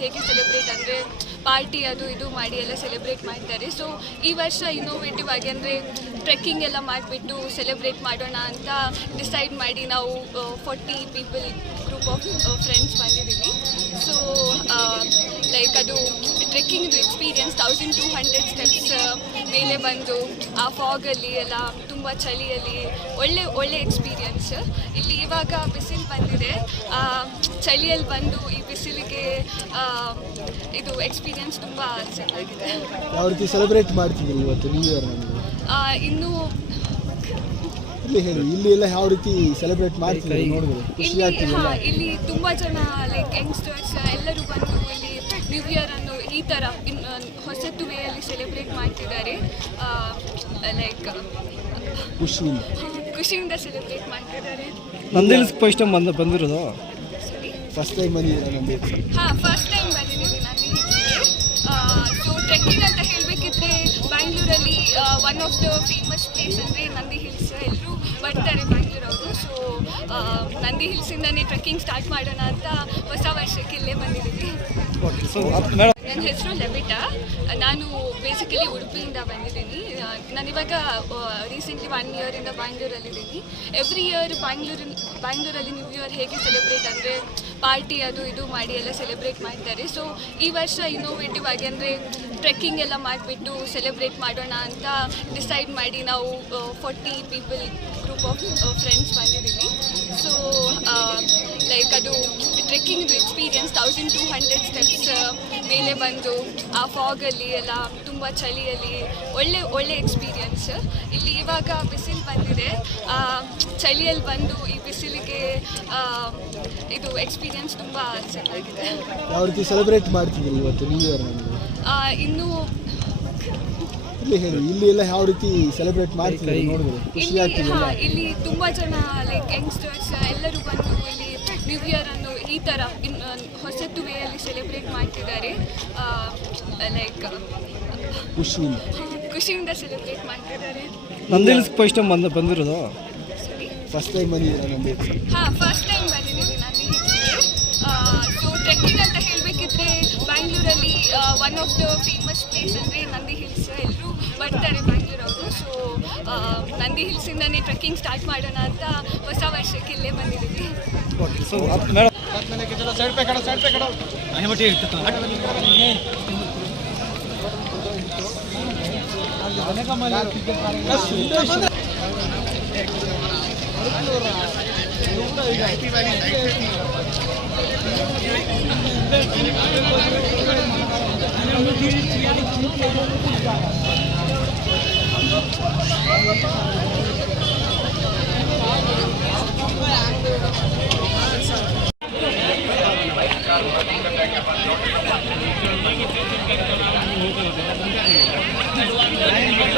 ಹೇಗೆ ಸೆಲೆಬ್ರೇಟ್ ಅಂದರೆ ಪಾರ್ಟಿ ಅದು ಇದು ಮಾಡಿ ಎಲ್ಲ ಸೆಲೆಬ್ರೇಟ್ ಮಾಡ್ತಾರೆ. ಸೊ ಈ ವರ್ಷ ಇನ್ನೋವೇಟಿವ್ ಆಗಿ ಅಂದರೆ ಟ್ರೆಕ್ಕಿಂಗ್ ಎಲ್ಲ ಮಾಡಿಬಿಟ್ಟು ಸೆಲೆಬ್ರೇಟ್ ಮಾಡೋಣ ಅಂತ ಡಿಸೈಡ್ ಮಾಡಿ ನಾವು forty people group of friends ಬಂದಿದ್ದೀವಿ. ಸೊ ಲೈಕ್ ಅದು ಟ್ರೆಕ್ಕಿಂಗ್ದು experience thousand two hundred steps ಮೇಲೆ ಬಂದು ಆ ಫಾಗಲ್ಲಿ ಎಲ್ಲ ತುಂಬ ಚಳಿಯಲ್ಲಿ ಒಳ್ಳೆ ಒಳ್ಳೆ ಎಕ್ಸ್ಪೀರಿಯನ್ಸ್ ಇಲ್ಲಿ ಇವಾಗ ಬಿಸಿಲು ಬಂದಿದೆ. ಚಳಿಯಲ್ಲಿ ಬಂದು ಈ ಬಿಸಿಲಿಗೆ ಇದು ಎಕ್ಸ್ಪೀರಿಯನ್ಸ್ ತುಂಬ ಚೆನ್ನಾಗಿದೆ ಯಾವ ರೀತಿ ಸೆಲೆಬ್ರೇಟ್ ಮಾಡ್ತಿದ್ದೀವಿ ಇವತ್ತು ನ್ಯೂ ಇಯರ್ ಇನ್ನು ಇಲ್ಲಿ ಹೇಳಿ ಇಲ್ಲಿ ಎಲ್ಲ ಯಾವ ರೀತಿ ಸೆಲೆಬ್ರೇಟ್ ಮಾಡ್ತೀವಿ ನೋಡಿದ್ರೆ? ಖುಷಿ ಇಲ್ಲಿ ಆಗ್ತಿದೆ ಇಲ್ಲಿ ತುಂಬಾ ಜನ ಲೈಕ್ ಯಂಗ್ಸ್ಟರ್ಸ್ ಎಲ್ಲರೂ ಬಂದು ಇಲ್ಲಿ ನ್ಯೂ ಇಯರ್ ಅನ್ನು ಈ ತರ ಇನ್ ಹೊಸತು ವೇಯಲ್ಲಿ ಸೆಲೆಬ್ರೇಟ್ ಮಾಡ್ತಿದ್ದಾರೆ. ಲೈಕ್ ಖುಷಿಯಿಂದ. ಖುಷಿಯಿಂದ ಸೆಲೆಬ್ರೇಟ್ ಮಾಡ್ತಿದ್ದಾರೆ. ನಂದಿನ ಫಸ್ಟ್ ಟೈಮ್ ಬಂದು ಬಂದಿರೋದು. ಸರಿ ಫಸ್ಟ್ ಟೈಮ್ ಬಂದಿದ್ದೀರಾ ನಮಗೆ ಹಾ ಫಸ್ಟ್ ಟೈಮ್ ಬಂದಿದ್ದೀನಿ ನಂದಿ ಸೊ ಟ್ರೆಕ್ಕಿಂಗ್ ಅಂತ ಹೇಳಬೇಕಿದ್ರೆ ಬ್ಯಾಂಗ್ಳೂರಲ್ಲಿ one of the famous place ಅಂದರೆ ನಂದಿ ಹಿಲ್ಸ್. ಎಲ್ಲರೂ ಬರ್ತಾರೆ ಮಂಗ್ಳೂರವರು ಸೊ ನಂದಿ ಹಿಲ್ಸಿಂದನೇ ಟ್ರೆಕ್ಕಿಂಗ್ ಸ್ಟಾರ್ಟ್ ಮಾಡೋಣ ಅಂತ ಹೊಸ ವರ್ಷಕ್ಕೆ ಇಲ್ಲೇ ಬಂದಿದ್ದೀವಿ. ನನ್ನ ಹೆಸರು ಲಬಿಟಾ ನಾನು ಬೇಸಿಕಲಿ ಉಡುಪಿಯಿಂದ ಬಂದಿದ್ದೀನಿ. ನಾನು ಇವಾಗ ರೀಸೆಂಟ್ಲಿ ಒನ್ ಇಯರಿಂದ ಬ್ಯಾಂಗ್ಳೂರಲ್ಲಿದ್ದೀನಿ. ಎವ್ರಿ ಇಯರ್ ಬ್ಯಾಂಗ್ಳೂರಿನ ಬ್ಯಾಂಗ್ಳೂರಲ್ಲಿ ನ್ಯೂ ಇಯರ್ ಹೇಗೆ ಸೆಲೆಬ್ರೇಟ್ ಅಂದರೆ ಪಾರ್ಟಿ ಅದು ಇದು ಮಾಡಿ ಎಲ್ಲ ಸೆಲೆಬ್ರೇಟ್ ಮಾಡ್ತಾರೆ. ಸೊ ಈ ವರ್ಷ ಇನೋವೇಟಿವ್ ಆಗಿ ಅಂದರೆ ಟ್ರೆಕ್ಕಿಂಗ್ ಎಲ್ಲ ಮಾಡಿಬಿಟ್ಟು ಸೆಲೆಬ್ರೇಟ್ ಮಾಡೋಣ ಅಂತ ಡಿಸೈಡ್ ಮಾಡಿ ನಾವು forty people group of friends ಬಂದಿದ್ದೀವಿ. ಸೊ ಲೈಕ್ ಅದು ಟ್ರೆಕ್ಕಿಂಗ್ದು experience thousand two hundred steps ಮೇಲೆ ಬಂದು ಆ ಫಾಗಲ್ಲಿ ಎಲ್ಲ ತುಂಬ ಚಳಿಯಲ್ಲಿ ಒಳ್ಳೆ ಒಳ್ಳೆ ಎಕ್ಸ್ಪೀರಿಯನ್ಸ್ ಇಲ್ಲಿ ಇವಾಗ ಬಿಸಿಲು ಬಂದಿದೆ. ಚಳಿಯಲ್ಲಿ ಬಂದು ಈ ಬಿಸಿಲಿಗೆ ಇದು ಎಕ್ಸ್ಪೀರಿಯನ್ಸ್ ತುಂಬ ಚೆನ್ನಾಗಿದೆ. ಯಾವ ರೀತಿ ಸೆಲೆಬ್ರೇಟ್ ಮಾಡ್ತಿದ್ರಿ ಇವತ್ತು ನ್ಯೂ ಇಯರ್ ಇನ್ನು ಇಲ್ಲಿ ಹೇಳಿ ಇಲ್ಲಿ ಎಲ್ಲ ಯಾವ ರೀತಿ ಸೆಲೆಬ್ರೇಟ್ ಮಾಡ್ತಿದ್ದಾರೆ ನೋಡಿದ್ರೆ? ಖುಷಿ ಆಗ್ತಿದೆ ಇಲ್ಲಿ ತುಂಬ ಜನ ಲೈಕ್ ಯಂಗ್ಸ್ಟರ್ಸ್ ಎಲ್ಲರೂ ಬಂದು ಇಲ್ಲಿ ನ್ಯೂ ಇಯರ್ ಅನ್ನು ಈ ಥರ ಇನ್ ಹೊಸತುವೆಯಲ್ಲಿ ಸೆಲೆಬ್ರೇಟ್ ಮಾಡ್ತಿದ್ದಾರೆ. ಲೈಕ್ ಖುಷಿಯಿಂದ. ಖುಷಿಯಿಂದ ಸೆಲೆಬ್ರೇಟ್ ಮಾಡ್ತಿದ್ದಾರೆ. ನಂದಿಲ್ಸ್ ಫಸ್ಟ್ ಟೈಮ್ ಬಂದು ಬಂದಿರೋದು? ಫಸ್ಟ್ ಟೈಮ್ ಬಂದಿದ್ದೀರಾ ನಂದಿ ಹಾಂ ಫಸ್ಟ್ ಟೈಮ್ ಬಂದಿದ್ದೀನಿ ನಂದಿ ಹಿಲ್ಸ್ಗೆ ಸೊ ಟ್ರೆಕ್ಕಿಂಗ್ ಅಂತ ಹೇಳಬೇಕಿದ್ರೆ ಬ್ಯಾಂಗ್ಳೂರಲ್ಲಿ one of the famous place ಅಂದರೆ ನಂದಿ ಹಿಲ್ಸ್ ಎಲ್ಲರೂ ಬರ್ತಾರೆ ಬ್ಯಾಂಗ್ಳೂರವರು ಸೊ ನಂದಿ ಹಿಲ್ಸಿಂದನೇ ಟ್ರೆಕ್ಕಿಂಗ್ ಸ್ಟಾರ್ಟ್ ಮಾಡೋಣ ಅಂತ ಹೊಸ ವರ್ಷಕ್ಕೆ ಇಲ್ಲೇ ಬಂದಿದ್ದೀವಿ. ಸೊ साथ में लेके चलो साइड पे खड़ो साइड पे खड़ो अरे बटे तो हट बनेगा माल सुंदर आईटी वाली साइड से